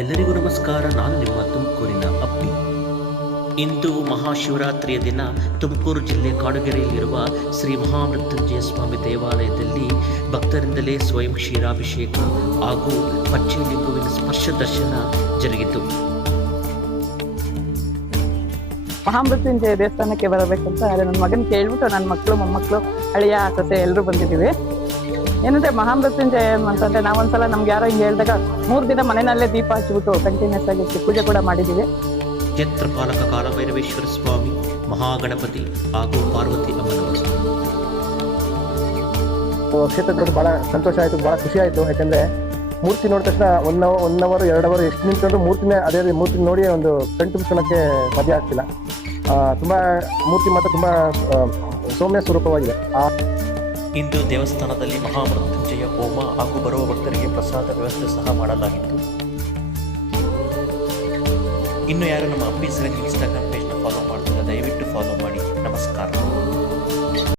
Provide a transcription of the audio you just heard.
ಎಲ್ಲರಿಗೂ ನಮಸ್ಕಾರ. ನಾನು ನಿಮ್ಮ ತುಮಕೂರಿನ ಅಪ್ಪಿ. ಇಂದು ಮಹಾಶಿವರಾತ್ರಿಯ ದಿನ ತುಮಕೂರು ಜಿಲ್ಲೆ ಕಾಡುಗೆರೆಯಲ್ಲಿರುವ ಶ್ರೀ ಮಹಾಮೃತ್ಯುಂಜಯ ಸ್ವಾಮಿ ದೇವಾಲಯದಲ್ಲಿ ಭಕ್ತರಿಂದಲೇ ಸ್ವಯಂ ಕ್ಷೀರಾಭಿಷೇಕ ಹಾಗೂ ಪಂಚಲಿಂಗುವಿನ ಸ್ಪರ್ಶ ದರ್ಶನ ಜರುಗಿತು. ಮಹಾಮೃತ್ಯುಂಜಯ ದೇವಸ್ಥಾನಕ್ಕೆ ಬರಬೇಕಂತ ನನ್ನ ಮಗನ ಕೇಳ್ಬಿಟ್ಟು ನನ್ನ ಮಕ್ಕಳು ಮೊಮ್ಮಕ್ಕಳು ಅಳಿಯ ಸೊಸೆ ಎಲ್ಲರೂ ಬಂದಿದ್ದೀವಿ. ಏನಂದ್ರೆ ಮಹಾಮೃತ್ಯುಂಜಯ ಅಂತಂದ್ರೆ ನಾವೊಂದ್ಸಲ ನಮ್ಗೆ ಯಾರೋ ಹಿಂಗೆ ಹೇಳಿದಾಗ 3 ದಿನ ಮನೆಯಲ್ಲೇ ದೀಪ ಹಚ್ಚಿಬಿಟ್ಟು ಕಂಟಿನ್ಯೂಸ್ ಆಗಿ ಪೂಜೆ ಕೂಡ ಮಾಡಿದ್ದೀವಿ. ಕ್ಷೇತ್ರಪಾಲಕ ಕಾಲಭೈರವೇಶ್ವರ ಸ್ವಾಮಿ, ಮಹಾಗಣಪತಿ ಹಾಗೂ ಪಾರ್ವತಿ ಅಮ್ಮನವರು. ಕ್ಷೇತ್ರಕ್ಕೆ ಭಾಳ ಸಂತೋಷ ಆಯಿತು, ಭಾಳ ಖುಷಿ ಆಯಿತು. ಯಾಕಂದರೆ ಮೂರ್ತಿ ನೋಡಿದ ತಕ್ಷಣ 1 ಅವರ್ 2 ಅವರ್ ಎಷ್ಟು ನಿಂತ್ಕೊಂಡು ಮೂರ್ತಿನೇ ಅದೇ ಮೂರ್ತಿ ನೋಡಿ ಒಂದು ಕಣ್ತುಂಬಿಸೋಕ್ಕೆ ಸಾಧ್ಯ ಆಗ್ತಿಲ್ಲ. ತುಂಬ ಮೂರ್ತಿ ಮಾತ್ರ ತುಂಬ ಸೌಮ್ಯ ಸ್ವರೂಪವಾಗಿದೆ. ಇಂದು ದೇವಸ್ಥಾನದಲ್ಲಿ ಮಹಾಮೃತ್ಯುಂಜಯ ಹೋಮ ಹಾಗೂ ಬರುವ ಭಕ್ತರಿಗೆ ಪ್ರಸಾದ ವ್ಯವಸ್ಥೆ ಸಹ ಮಾಡಲಾಗಿತ್ತು. ಇನ್ನು ಯಾರು ನಮ್ಮ ಅಪ್ಪಿ ಸರ್ ಇನ್ಸ್ಟಾಗ್ರಾಮ್ ಪೇಜ್ನ ಫಾಲೋ ಮಾಡ್ತಿಲ್ಲ, ದಯವಿಟ್ಟು ಫಾಲೋ ಮಾಡಿ.